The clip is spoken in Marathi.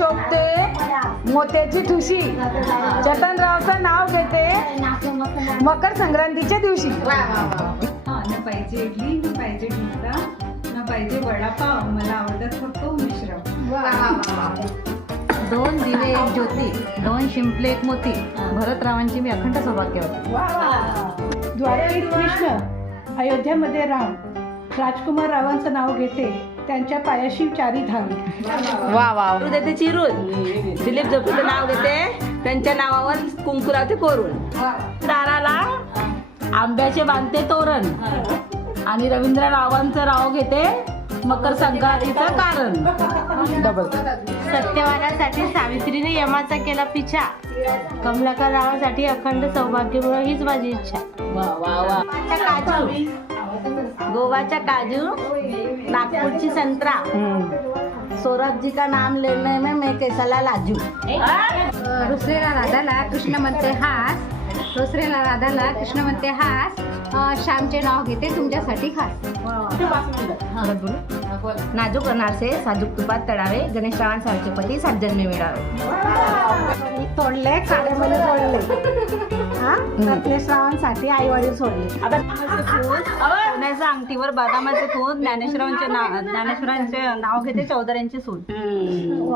शोभते मोत्याची ठुशी. जतनरावचं नाव घेते मकर संक्रांतीच्या दिवशी. न पाहिजे इडली, न पाहिजे डोसा, न पाहिजे वडापाव, मला आवडतात फक्त मिश्र. 2 दिवे 1 ज्योती, 2 शिंपले 1 मोती, भरतरावांची मी अखंड सौभाग्यवती. द्वारकेत कृष्ण, अयोध्यामध्ये राम, राजकुमार रावांचं नाव घेते त्यांच्या पायाशी 4 धाम. वा वा. देते चिरून, दिलीप जोशीचं नाव घेते त्यांच्या नावावर कुंकू लावते कोरून. दाराला आंब्याचे बांधते तोरण आणि रवींद्र रावांचं नाव घेते मकर संक्रांतीचं कारण. डबल. सत्यवानासाठी सावित्रीने यमाचा केला पिछा, कमलाकर रावासाठी अखंड सौभाग्य मिळो हीच माझी इच्छा. काजू, गोवाच्या काजू, नागपूरची संत्रा, सौरभ जी का नाम लेने में मैं कैसाला लाजू. दुसऱ्याला राधाला कृष्ण म्हणते हास, दुसऱ्याला राधाला कृष्ण म्हणते हास, श्यामचे नाव घेते तुमच्यासाठी खास. नाजूक अनारसे साजूक तुपात तळावे, गणेशरावां सारखे पती 7 जन्मी मिळावे. तोडले काड्यामध्ये तोडले, रत्नेश्रावांसाठी आई वडील सोडले. सोन्याच्या अंगठीवर बदामाचे तूत, ज्ञानेश्वरांचे नाव घेते चौधऱ्यांची सूट.